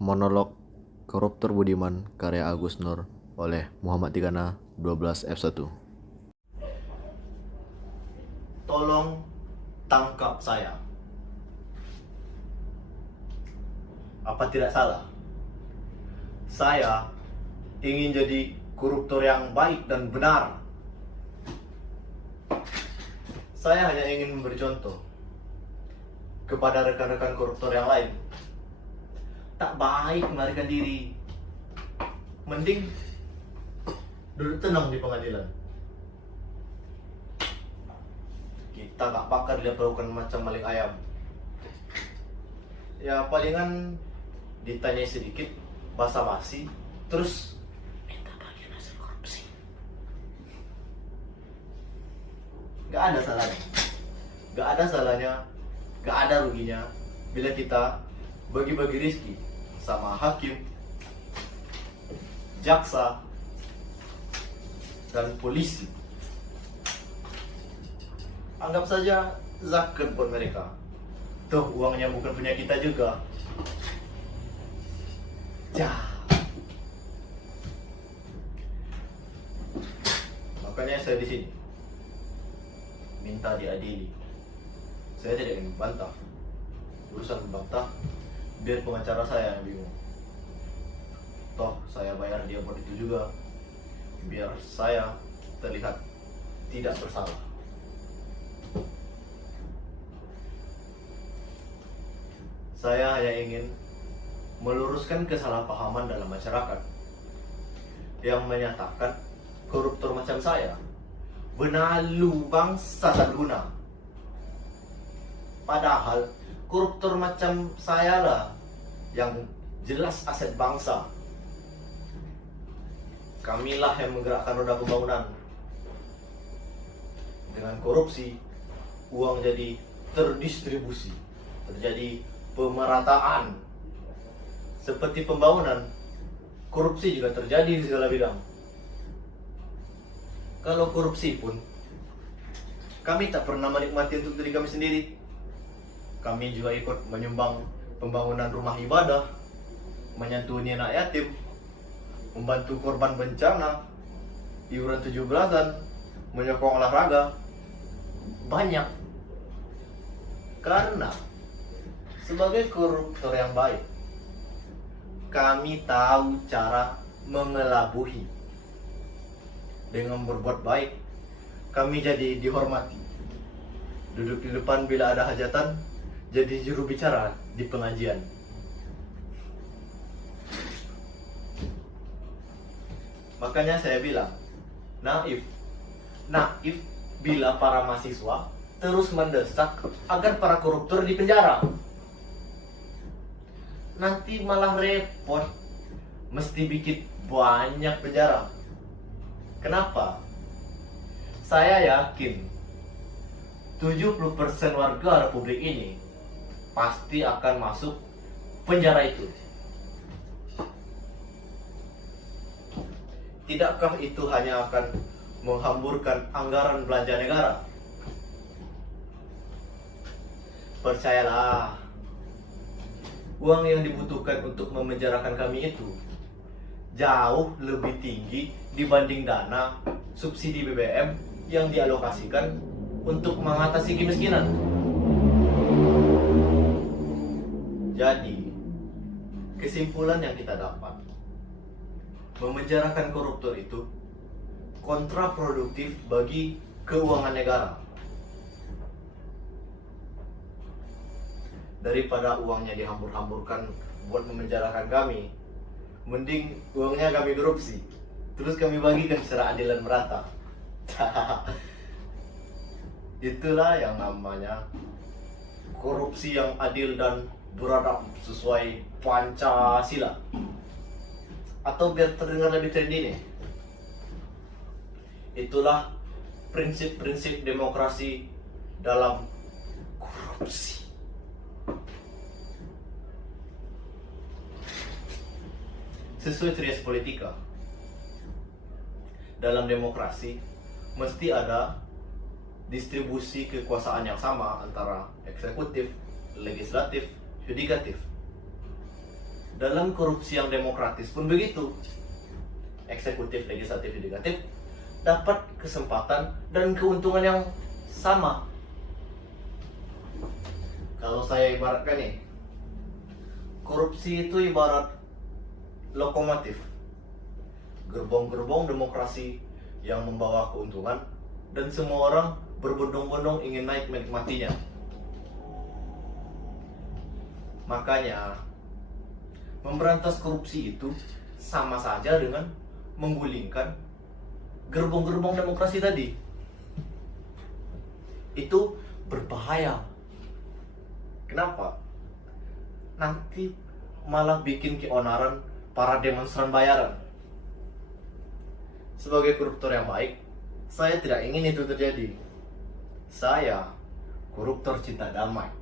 Monolog Koruptor Budiman karya Agus Nur oleh Muhammad Tigana 12 F1. Tolong tangkap saya. Apa tidak salah? Saya ingin jadi koruptor yang baik dan benar. Saya hanya ingin memberi contoh kepada rekan-rekan koruptor yang lain. Tak baik melarikan diri. Mending duduk tenang di pengadilan. Kita gak bakal diperlakukan macam maling ayam. Ya palingan ditanya sedikit basa-basi, terus minta bagian hasil korupsi. Gak ada salahnya. Gak ada salahnya, gak ada ruginya bila kita bagi-bagi rezeki sama hakim, jaksa, dan polisi. Anggap saja zakat buat mereka. Tuh uangnya bukan punya kita juga. Makanya saya di sini minta diadili. Saya tidak ingin membantah. Urusan membantah biar pengacara saya yang bingung. Toh saya bayar dia buat itu juga, biar saya terlihat tidak bersalah. Saya hanya ingin meluruskan kesalahpahaman dalam masyarakat yang menyatakan koruptor macam saya benalu bangsa tak guna. Padahal koruptor macam saya lah yang jelas aset bangsa. Kamilah yang menggerakkan roda pembangunan. Dengan korupsi, uang jadi terdistribusi, terjadi pemerataan. Seperti pembangunan, korupsi juga terjadi di segala bidang. Kalau korupsi pun, kami tak pernah menikmati untuk diri kami sendiri. Kami juga ikut menyumbang pembangunan rumah ibadah, menyantuni anak yatim, membantu korban bencana, iuran 17-an, menyokong olahraga. Banyak. Karena sebagai koruptor yang baik, kami tahu cara mengelabuhi. Dengan berbuat baik, kami jadi dihormati. Duduk di depan bila ada hajatan, jadi juru bicara di pengajian. Makanya saya bilang, naif bila para mahasiswa terus mendesak agar para koruptor dipenjara. Nanti malah repot, mesti bikin banyak penjara. Kenapa? Saya yakin 70% warga Republik ini pasti akan masuk penjara itu. Tidakkah itu hanya akan menghamburkan anggaran belanja negara? Percayalah, uang yang dibutuhkan untuk memenjarakan kami itu jauh lebih tinggi dibanding dana subsidi BBM yang dialokasikan untuk mengatasi kemiskinan. Jadi, kesimpulan yang kita dapat, memenjarakan koruptor itu kontraproduktif bagi keuangan negara. Daripada uangnya dihambur-hamburkan buat memenjarakan kami, mending uangnya kami korupsi, terus kami bagikan secara adil dan merata. Itulah yang namanya korupsi yang adil dan beradab sesuai Pancasila. Atau biar terdengar lebih trendy nih, itulah prinsip-prinsip demokrasi dalam korupsi. Sesuai Trias Politika, dalam demokrasi mesti ada distribusi kekuasaan yang sama antara eksekutif, legislatif, yudikatif. Dalam korupsi yang demokratis pun begitu. Eksekutif, legislatif, yudikatif dapat kesempatan dan keuntungan yang sama. Kalau saya ibaratkan nih, korupsi itu ibarat lokomotif, gerbong-gerbong demokrasi yang membawa keuntungan dan semua orang berbondong-bondong ingin naik menikmatinya. Makanya memberantas korupsi itu sama saja dengan menggulingkan gerbong-gerbong demokrasi tadi. Itu berbahaya. Kenapa? Nanti malah bikin keonaran para demonstran bayaran. Sebagai koruptor yang baik, saya tidak ingin itu terjadi. Saya koruptor cinta damai.